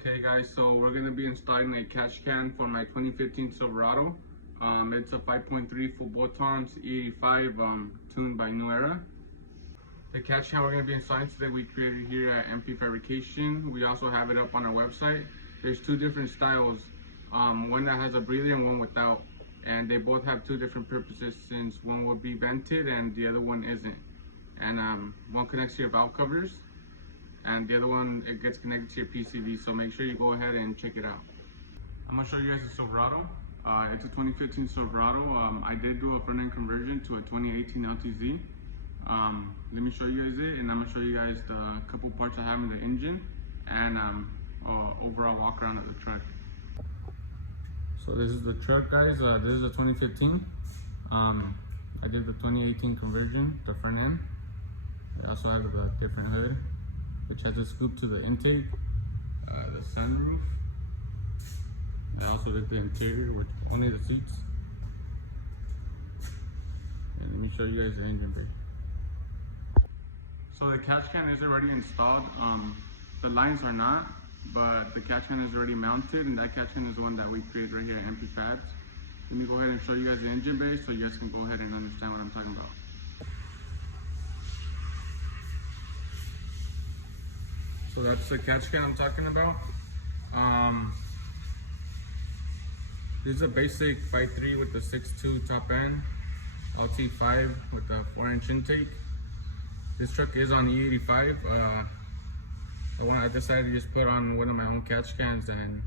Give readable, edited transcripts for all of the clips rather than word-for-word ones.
Okay guys, so we're going to be installing a catch can for my 2015 Silverado. It's a 5.3 full bolt-ons E85 tuned by New Era. The catch can we're going to be installing today we created here at Mp.Fabrication. We also have it up on our website. There's two different styles, one that has a breather and one without. And they both have two different purposes, since one will be vented and the other one isn't. And one connects to your valve covers, and the other one, it gets connected to your PCV, so make sure you go ahead and check it out. I'm going to show you guys the Silverado. It's a 2015 Silverado. I did do a front end conversion to a 2018 LTZ. Let me show you guys it, and I'm going to show you guys the couple parts I have in the engine and overall walk around of the truck. So this is the truck, guys. This is a 2015. I did the 2018 conversion, the front end. I also have a different hood, which has a scoop to the intake, the sunroof. I also did the interior with only the seats. And let me show you guys the engine bay. So the catch can is already installed. The lines are not, but the catch can is already mounted, and that catch can is the one that we created right here at Mp.Fabs. Let me go ahead and show you guys the engine bay so you guys can go ahead and understand what I'm talking about. So that's the catch can I'm talking about. This is a basic 5.3 with the 6.2 top end, LT5 with the 4-inch intake. This truck is on E85. I decided to just put on one of my own catch cans and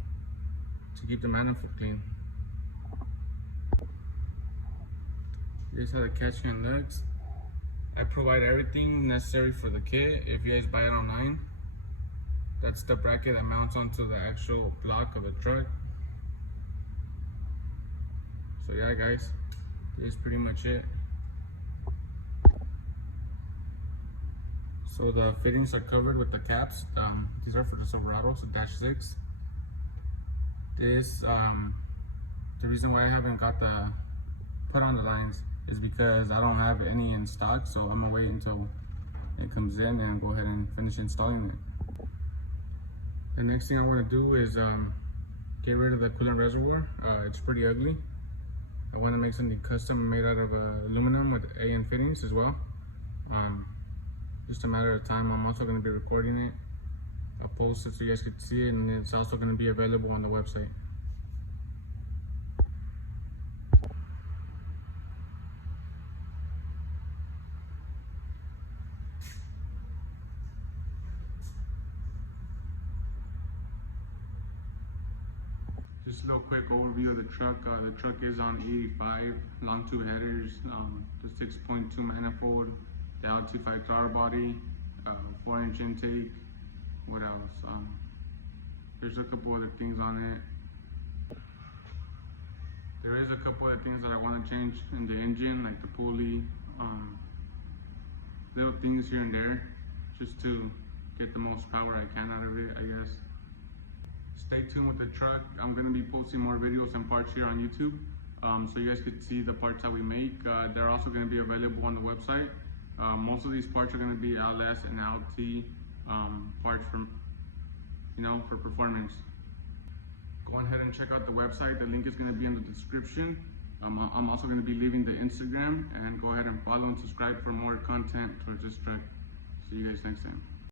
to keep the manifold clean. Here's how the catch can looks. I provide everything necessary for the kit if you guys buy it online. That's the bracket that mounts onto the actual block of the truck. So yeah guys, this is pretty much it. So the fittings are covered with the caps. These are for the Silverado, so -6. This, the reason why I haven't got the put on the lines is because I don't have any in stock, so I'm gonna wait until it comes in and go ahead and finish installing it. The next thing I want to do is get rid of the coolant reservoir. It's pretty ugly. I want to make something custom made out of aluminum with AN fittings as well. Just a matter of time. I'm also going to be recording it. I'll post it so you guys can see it, and it's also going to be available on the website. Just a little quick overview of the truck. The truck is on E85, long tube headers, the 6.2 manifold, the LT5 car body, 4-inch intake. What else? There's a couple other things on it. There is a couple other things that I want to change in the engine, like the pulley, little things here and there, just to get the most power I can out of it, I guess. Stay tuned with the truck. I'm going to be posting more videos and parts here on YouTube, so you guys could see the parts that we make. They're also going to be available on the website. Most of these parts are going to be LS and LT parts for performance. Go ahead and check out the website. The link is going to be in the description. I'm also going to be leaving the Instagram, and go ahead and follow and subscribe for more content towards this truck. See you guys next time.